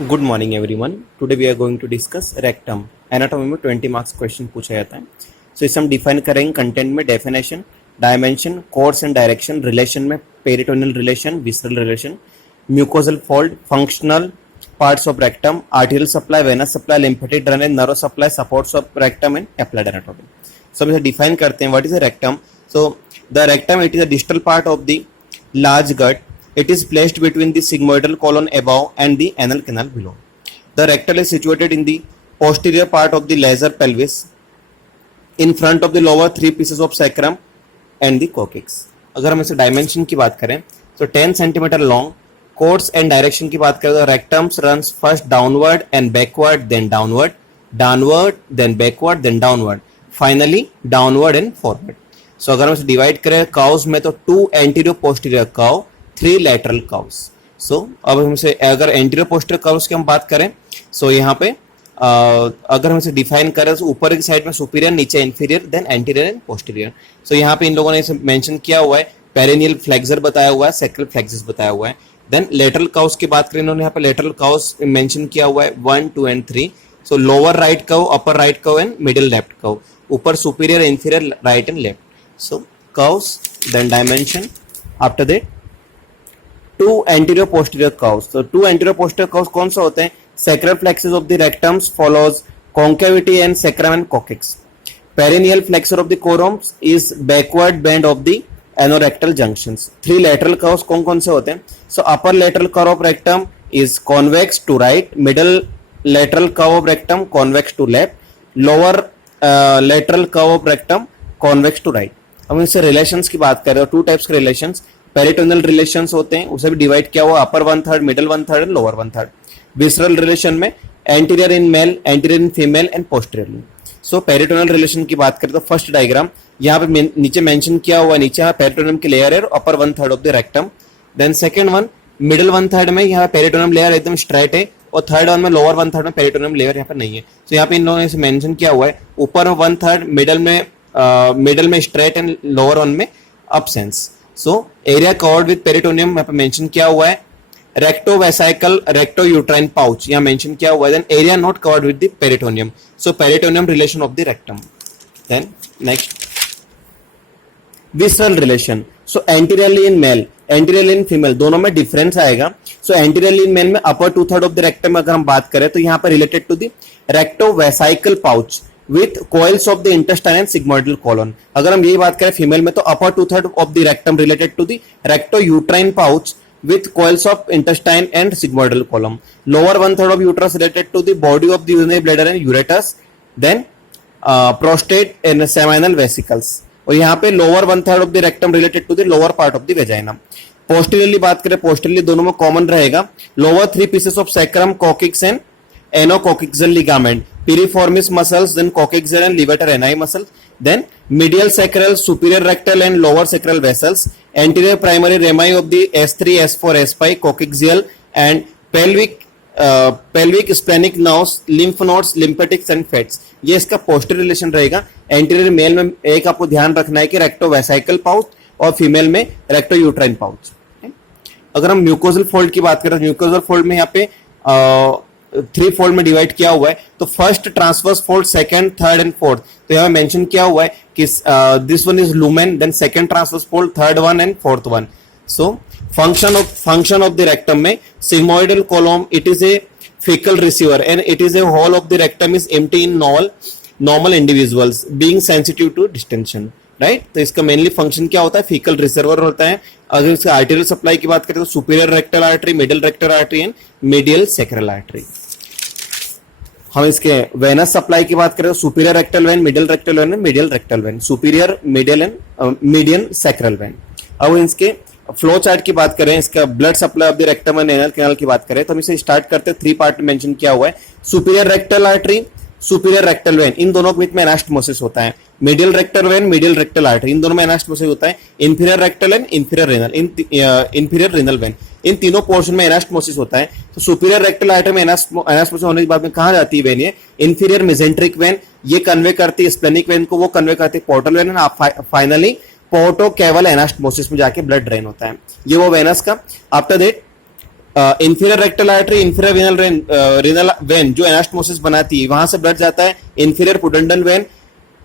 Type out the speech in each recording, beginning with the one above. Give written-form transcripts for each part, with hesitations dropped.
Good morning everyone. Today we are going to discuss rectum. Anatomy में 20 marks question पूछा जाता है। सो इसे हम डिफाइन करेंगे कंटेंट में, definition, dimension, course and direction, relation में peritoneal relation, visceral relation, mucosal fold, functional parts of rectum, arterial supply, venous supply, lymphatic drainage, nerve supply, supports of rectum and applied anatomy. So हम इसे define करते हैं। What is a rectum? So the rectum, it is a distal part of the large gut. It is placed between the sigmoidal colon above and the anal canal below. The rectum is situated in the posterior part of the lesser pelvis, in front of the lower three pieces of sacrum and the coccyx. अगर हम इसे dimension की बात करें तो 10 centimetre long. Course and direction की बात करें तो rectums runs first downward and backward, then downward, downward then backward, then downward, finally downward and forward. So अगर हम इसे डिवाइड करें कर्व्स में तो 2 anterior posterior curve, 3 lateral curves. So अब हम इसे अगर एंटीरियर पोस्टीरियर कर्व्स की हम बात करें सो यहाँ पे अगर हम इसे डिफाइन करें तो ऊपर की साइड में सुपीरियर, नीचे inferior, then anterior and posterior. So यहाँ पे इन लोगों ने इसे मेंशन किया हुआ है, पेरिनियल फ्लेक्सर बताया हुआ है, सैक्रल फ्लेक्सस बताया हुआ है। देन लेटरल कर्व्स की बात करें, इन्होंने यहाँ पे लेटरल कर्व्स मेंशन किया हुआ है 1, 2 and 3। So lower right curve, upper right curve and middle left curve, ऊपर superior, inferior, right and left. So curves, then dimension. After that, 2 anterior posterior curves. So 2 anterior posterior curves कौन सा होते हैं? Sacral flexus of the rectums follows concavity and sacrum and coccyx. Perineal flexure of the corons is backward bend of the anorectal junctions. 3 lateral curves कौन कौन से होते हैं? So upper lateral curve of rectum is convex to right. Middle lateral curve of rectum convex to left. Lower lateral curve of rectum convex to right. हम इससे relations की बात कर रहे हो, 2 टाइप्स के रिलेशंस। पेरिटोनियल रिलेशंस होते हैं, उसे भी डिवाइड किया हुआ upper 1/3, middle 1/3 and lower 1/3। Visceral relation में anterior in male, anterior in female and posterior. So peritoneal relation की बात करें तो फर्स्ट डायग्राम यहाँ पे नीचे मेंशन किया हुआ है, नीचे पेरिटोनियम की लेयर है, upper 1/3 of the rectum. Then second one, middle 1/3 में यहाँ पेरिटोनियम लेयर एकदम स्ट्रेट है, और थर्ड वन में लोअर 1/3 में पेरिटोनियम लेयर यहाँ पे नहीं है। तो यहाँ पे इन लोगों ने मेंशन किया हुआ है, ऊपर 1/3, मिडल में स्ट्रेट एंड लोअर वन में absence. So area covered with peritoneum यहाँ पे मेंशन किया हुआ है। Recto vesical, recto uterine pouch यहाँ मेंशन किया हुआ है। Then area not covered with the peritoneum. So peritoneum relation of the rectum. Then next, visceral relation. So anteriorly in male, anteriorly in female, दोनों में difference आएगा। सो anteriorly in mail में अपर 2/3 of the rectum अगर हम बात करें तो यहाँ पर related to the recto vesical pouch with coils of the intestine and sigmoidal colon। अगर हम यही बात करें फीमेल में तो upper 2/3 of the rectum related to the recto-uterine pouch with coils of intestine and sigmoidal column। Lower 1/3 of uterus related to the body of the urinary bladder and ureter। Then prostate and seminal vesicles। और यहाँ पे lower 1/3 of the rectum related to the lower part of the vagina। Posteriorly बात करें, posteriorly दोनों में common रहेगा lower 3 pieces of sacrum, coccyx and anococcygeal ligament, piriformis muscles, then coccygeal and levator ani muscles, then medial sacral, superior rectal and lower sacral vessels, anterior primary rami of the S3, S4, S5, coccygeal and pelvic splenic nerves, lymph nodes, lymphatics and fats। ये इसका posterior relation रहेगा। Anterior mail में एक आपको ध्यान रखना है कि रेक्टो वेसाइकल पाउच, और फीमेल में रेक्टो यूट्राइन पाउच। अगर हम म्यूकोजल फोल्ड की बात करें, म्यूकोजल फोल्ड में यहाँ पे 3 फोल्ड में डिवाइड किया हुआ है। तो first transverse fold, second, third and fourth. तो यहाँ मेंशन किया हुआ है कि this one is lumen, then second transverse fold, third one and fourth one. So function of the rectum में sigmoidal column, it is a fecal receiver and it is a whole of the rectum is empty in normal individuals being sensitive to distension, right. तो इसका mainly function क्या होता है? Faecal reservoir होता है। अगर इसका आर्टेरियल सप्लाई की बात करें तो superior rectal artery, middle rectal artery and medial sacral artery. हम इसके वेनस सप्लाई की बात करें तो superior rectal vein, middle rectal when, medial rectal vein, superior, medial and median sacral when. अब इसके फ्लो चार्ट की बात करें, इसका blood supply of the rectum and anal canal की बात करें तो हम इसे स्टार्ट करते हैं। 3 पार्ट मेंशन किया हुआ है, superior rectal artery, superior rectal vein, इन दोनों के बीच में एनास्टमोसिस होता है। Middle rectal vein, middle rectal artery, इन दोनों में एनास्टमोसिस होता है। Inferior rectal and inferior renal, inferior renal vein, इन तीनों पोर्शन में एनास्टमोसिस होता है। तो सुपीरियर रेक्टल आर्टरी में एनास्टमोसिस होने के बाद में कहाँ जाती है वेन? ये इंफीरियर मेसेंट्रिक वेन, ये कन्वे करती है स्प्लेनिक वेन को, वो कन्वे करती है portal vein, and finally porto caval anastomosis में जाके ब्लड ड्रेन होता है। ये वो वेनस का। After that inferior rectal artery, inferior renal vein जो एनास्टोमोसिस बनाती है, वहां से ब्लड जाता है inferior pudendal when,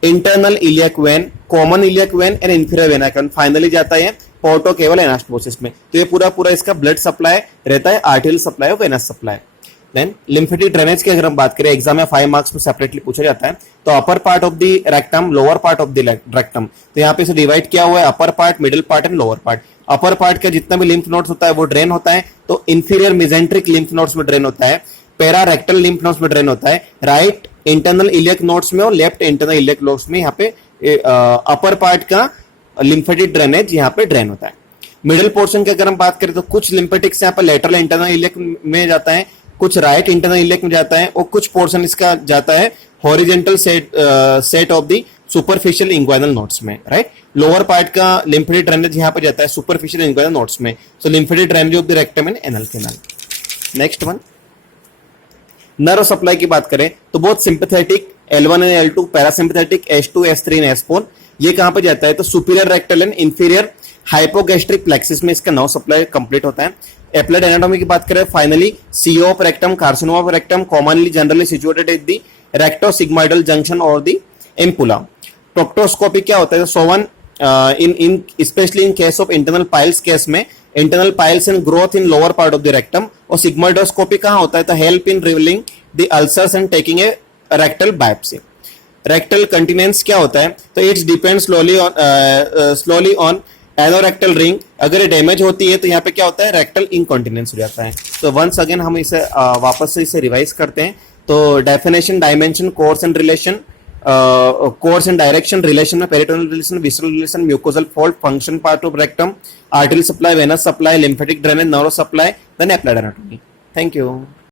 internal iliac when, common iliac when and inferior vena when, finally जाता है पोर्टो केवल एनास्टोमोसिस में। तो ये पूरा पूरा इसका ब्लड सप्लाई रहता है, आर्टेरियल सप्लाई और venous supply. Then lymphatic drainage की अगर हम बात करें, एग्जाम में 5 मार्क्स में सेपरेटली पूछा जाता है, तो upper part of the rectum, lower part of the rectum, तो यहाँ पे इसे डिवाइड किया हुआ है upper part, middle part and lower part. Upper part का जितना भी लिम्फ नोड्स होता है वो ड्रेन होता है, तो इंफीरियर मेसेंट्रिक लिम्फ नोड्स में ड्रेन होता है, पेरा रेक्टल लिम्फ नोड्स में ड्रेन होता है, राइट इंटरनल इलियक नोड्स में और लेफ्ट इंटरनल इलियक नोड्स में यहाँ पे अपर पार्ट का लिम्फेटिक ड्रेनेज यहाँ पे ड्रेन होता है। मिडिल पोर्शन की अगर हम बात करें तो कुछ लिम्फेटिक्स यहाँ पे लेटरल इंटरनल इलियक में जाता है, कुछ राइट इंटरनल इलियक में जाता है और कुछ पोर्शन इसका जाता है horizontal set of the superficial inguinal nodes में, राइट। लोअर पार्ट का लिम्फेटिक ड्रेनेज यहाँ पे जाता है सुपरफिशियल इंग्वाइनल नोड्स में। So lymphatic drainage of the rectum and anal canal. Next one, nerve supply की बात करें तो बहुत sympathetic L1 and L2, parasympathetic S2, S3 and S4, ये कहां पे जाता है तो superior rectal and inferior hypogastric plexus में इसका नर्व सप्लाई कंप्लीट होता है। एप्लाइड एनाटॉमी की बात करें, finally CO of rectum, carcinoma of rectum, commonly generally situated at the rectosigmoidal junction और द एम्पुला। प्रोक्टोस्कोपी क्या होता है, so when in specially in case of internal piles case में, internal piles and growth in lower part of the rectum. और sigmoidoscopy कहां होता है तो help in revealing the ulcers and taking a rectal biopsy. Rectal continence क्या होता है तो it's depend slowly on anorectal ring. अगर ये डैमेज होती है तो यहाँ पे क्या होता है रेक्टल इनकॉन्टिनेंस हो जाता है। तो वंस अगेन हम इसे वापस से इसे रिवाइज करते हैं। तो definition, dimension, course and relation, course and direction, relation में peritoneal relation, visceral relation, mucosal fold, function part of rectum, artery supply, venous supply, lymphatic drainage, nerve supply, then applied anatomy. Thank you.